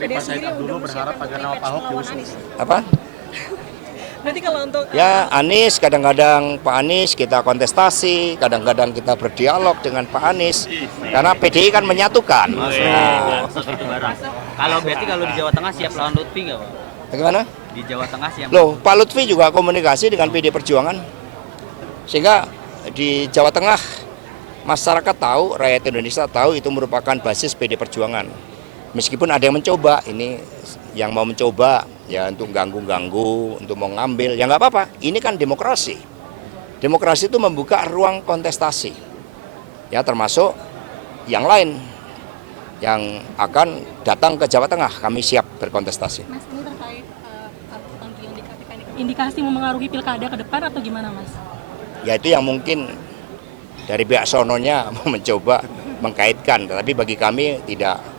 dari Pak Said Abdullah berharap agar nama Pak Ahok diusung. Apa? Berarti kalau untuk Ya Anies, kadang-kadang Pak Anies kita kontestasi, kadang-kadang kita berdialog dengan Pak Anies, karena PDI kan menyatukan. Kalau berarti kalau di Jawa Tengah siap lawan Lutfi nggak, Pak? Bagaimana? Di Jawa Tengah siap. Loh, Pak Lutfi juga komunikasi dengan PDI Perjuangan, sehingga di Jawa Tengah masyarakat tahu, rakyat Indonesia tahu itu merupakan basis PDI Perjuangan. Meskipun ada yang mencoba, ini yang mau mencoba ya untuk ganggu-ganggu, untuk mau ngambil, ya nggak apa-apa. Ini kan demokrasi. Demokrasi itu membuka ruang kontestasi, ya termasuk yang lain yang akan datang ke Jawa Tengah. Kami siap berkontestasi. Mas, ini terkait panggilan di KPK ini, indikasi memengaruhi pilkada ke depan atau gimana, Mas? Ya itu yang mungkin dari pihak sononya mencoba mengkaitkan, tapi bagi kami tidak.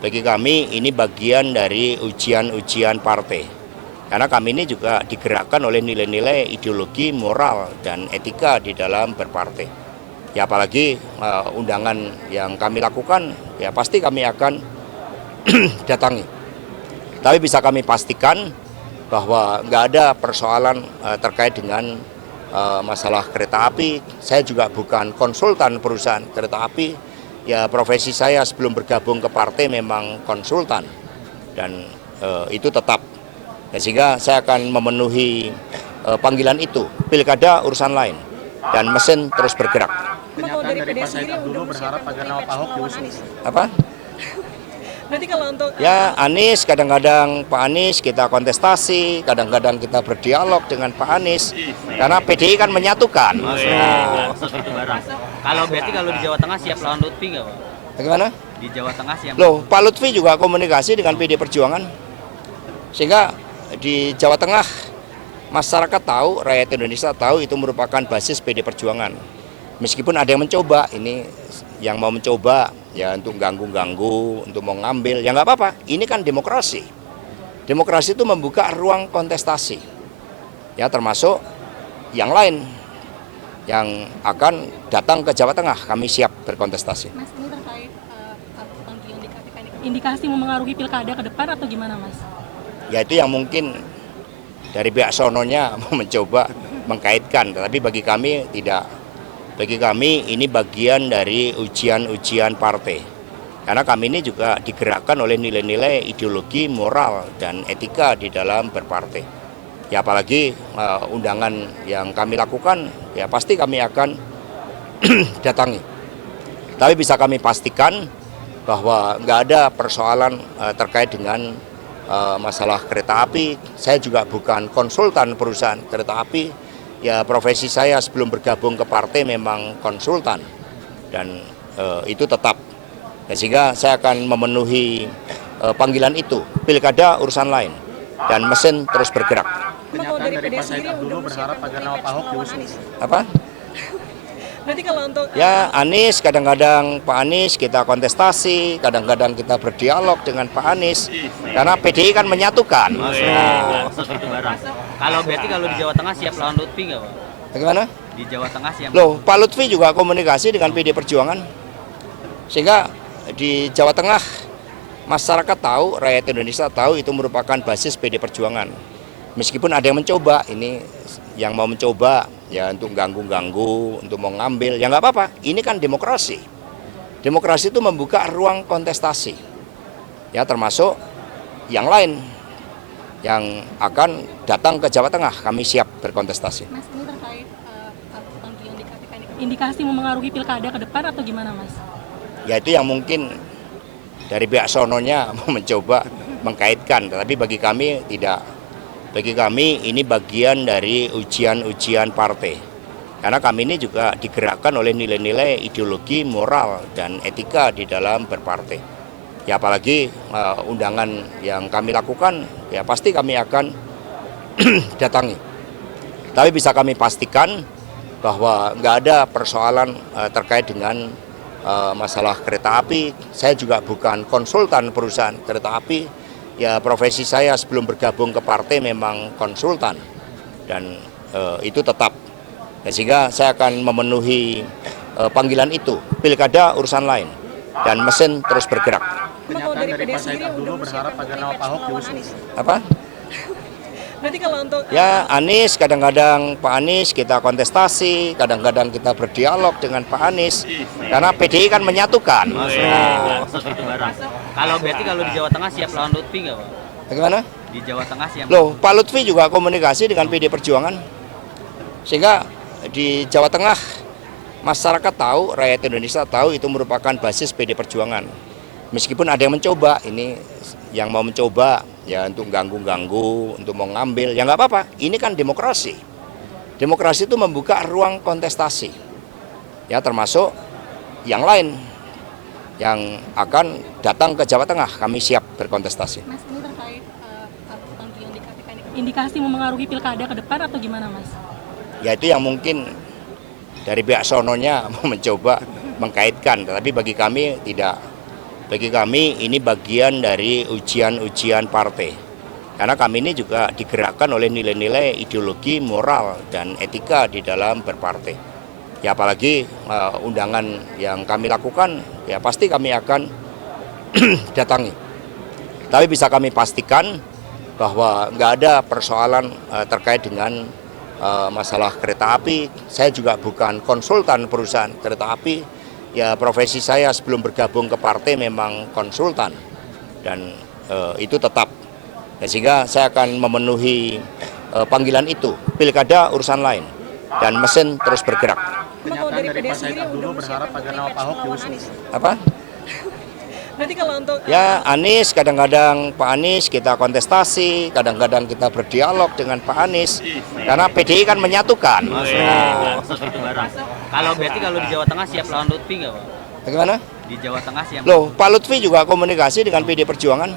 Bagi kami ini bagian dari ujian-ujian partai. Karena kami ini juga digerakkan oleh nilai-nilai ideologi, moral, dan etika di dalam berpartai. Ya apalagi undangan yang kami lakukan, ya pasti kami akan datangi. Tapi bisa kami pastikan bahwa nggak ada persoalan terkait dengan masalah kereta api. Saya juga bukan konsultan perusahaan kereta api. Ya profesi saya sebelum bergabung ke partai memang konsultan dan itu tetap. Ya, sehingga saya akan memenuhi panggilan itu. Pilkada urusan lain dan mesin terus bergerak. Pernyataan dari Pak Said Abdullah berharap agar nama Pak Ahok diusung. Apa? Berarti kalau untuk Ya Anies, kadang-kadang Pak Anies kita kontestasi, kadang-kadang kita berdialog dengan Pak Anies, karena PDI kan menyatukan. Kalau berarti kalau di Jawa Tengah siap lawan Lutfi nggak, Pak? Bagaimana? Di Jawa Tengah siap. Loh, Pak Lutfi juga komunikasi dengan PDI Perjuangan, sehingga di Jawa Tengah masyarakat tahu, rakyat Indonesia tahu itu merupakan basis PDI Perjuangan. Meskipun ada yang mencoba, ini yang mau mencoba ya untuk ganggu-ganggu, untuk mau ngambil, ya nggak apa-apa. Ini kan demokrasi. Demokrasi itu membuka ruang kontestasi, ya termasuk yang lain yang akan datang ke Jawa Tengah. Kami siap berkontestasi. Mas, ini terkait panggilan di KPK ini, indikasi memengaruhi pilkada ke depan atau gimana, Mas? Ya itu yang mungkin dari pihak sononya mencoba mengkaitkan, tapi bagi kami tidak. Bagi kami ini bagian dari ujian-ujian partai. Karena kami ini juga digerakkan oleh nilai-nilai ideologi, moral, dan etika di dalam berpartai. Ya apalagi undangan yang kami lakukan, ya pasti kami akan datangi. Tapi bisa kami pastikan bahwa nggak ada persoalan terkait dengan masalah kereta api. Saya juga bukan konsultan perusahaan kereta api. Ya profesi saya sebelum bergabung ke partai memang konsultan dan itu tetap. Ya, sehingga saya akan memenuhi panggilan itu. Pilkada urusan lain dan mesin terus bergerak. Pernyataan dari Pak Said Abdullah berharap agar nama Pak Ahok diusung. Apa? Berarti kalau untuk Ya Anies, kadang-kadang Pak Anies kita kontestasi, kadang-kadang kita berdialog dengan Pak Anies, karena PDI kan menyatukan. Kalau berarti kalau di Jawa Tengah siap lawan Lutfi nggak, Pak? Bagaimana? Di Jawa Tengah siap. Loh, Pak Lutfi juga komunikasi dengan PDI Perjuangan, sehingga di Jawa Tengah masyarakat tahu, rakyat Indonesia tahu itu merupakan basis PDI Perjuangan. Meskipun ada yang mencoba, ini yang mau mencoba ya untuk ganggu-ganggu, untuk mau ngambil, ya nggak apa-apa. Ini kan demokrasi. Demokrasi itu membuka ruang kontestasi, ya termasuk yang lain yang akan datang ke Jawa Tengah. Kami siap berkontestasi. Mas, ini terkait panggilan di KPK ini, indikasi memengaruhi pilkada ke depan atau gimana, Mas? Ya itu yang mungkin dari pihak sononya mencoba mengkaitkan, tapi bagi kami tidak. Bagi kami ini bagian dari ujian-ujian partai. Karena kami ini juga digerakkan oleh nilai-nilai ideologi, moral, dan etika di dalam berpartai. Ya apalagi undangan yang kami lakukan, ya pasti kami akan datangi. Tapi bisa kami pastikan bahwa nggak ada persoalan terkait dengan masalah kereta api. Saya juga bukan konsultan perusahaan kereta api. Ya profesi saya sebelum bergabung ke partai memang konsultan dan itu tetap. Ya, sehingga saya akan memenuhi panggilan itu. Pilkada urusan lain dan mesin terus bergerak. Kenyataan dari Pak Said Abdullah berharap agar nama Pak Ahok diusung. Apa? Berarti kalau untuk Ya Anies, kadang-kadang Pak Anies kita kontestasi, kadang-kadang kita berdialog dengan Pak Anies, karena PDI kan menyatukan. Nah, Kalau berarti kalau di Jawa Tengah siap lawan Lutfi nggak Pak? bagaimana? Di Jawa Tengah siap. Loh, Pak Lutfi juga komunikasi dengan PD Perjuangan, sehingga di Jawa Tengah masyarakat tahu, rakyat Indonesia tahu itu merupakan basis PD Perjuangan. Meskipun ada yang mencoba, ini yang mau mencoba ya untuk ganggu-ganggu, untuk mau ngambil, ya nggak apa-apa. Ini kan demokrasi. Demokrasi itu membuka ruang kontestasi, ya termasuk yang lain yang akan datang ke Jawa Tengah. Kami siap berkontestasi. Mas, ini terkait panggilan di KPK ini, indikasi memengaruhi pilkada ke depan atau gimana Mas? Ya itu yang mungkin dari pihak sononya mencoba mengkaitkan, tetapi bagi kami tidak. Bagi kami ini bagian dari ujian-ujian partai. Karena kami ini juga digerakkan oleh nilai-nilai ideologi, moral, dan etika di dalam berpartai. Ya apalagi undangan yang kami lakukan, ya pasti kami akan datangi. Tapi bisa kami pastikan bahwa nggak ada persoalan terkait dengan masalah kereta api. Saya juga bukan konsultan perusahaan kereta api. Ya profesi saya sebelum bergabung ke partai memang konsultan dan itu tetap. Sehingga saya akan memenuhi panggilan itu. Pilkada urusan lain dan mesin terus bergerak. Kenyataan dari Pak Said Abdullah berharap agar nama Pak Ahok diusung. Apa? Berarti kalau untuk Ya Anies, kadang-kadang Pak Anies kita kontestasi, kadang-kadang kita berdialog dengan Pak Anies, karena PDI kan menyatukan. Nah, Kalau berarti kalau di Jawa Tengah siap lawan Lutfi nggak Pak? bagaimana? Di Jawa Tengah siap. Loh, Pak Lutfi juga komunikasi dengan PD Perjuangan,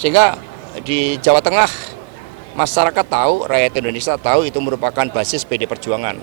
sehingga di Jawa Tengah masyarakat tahu, rakyat Indonesia tahu itu merupakan basis PD Perjuangan.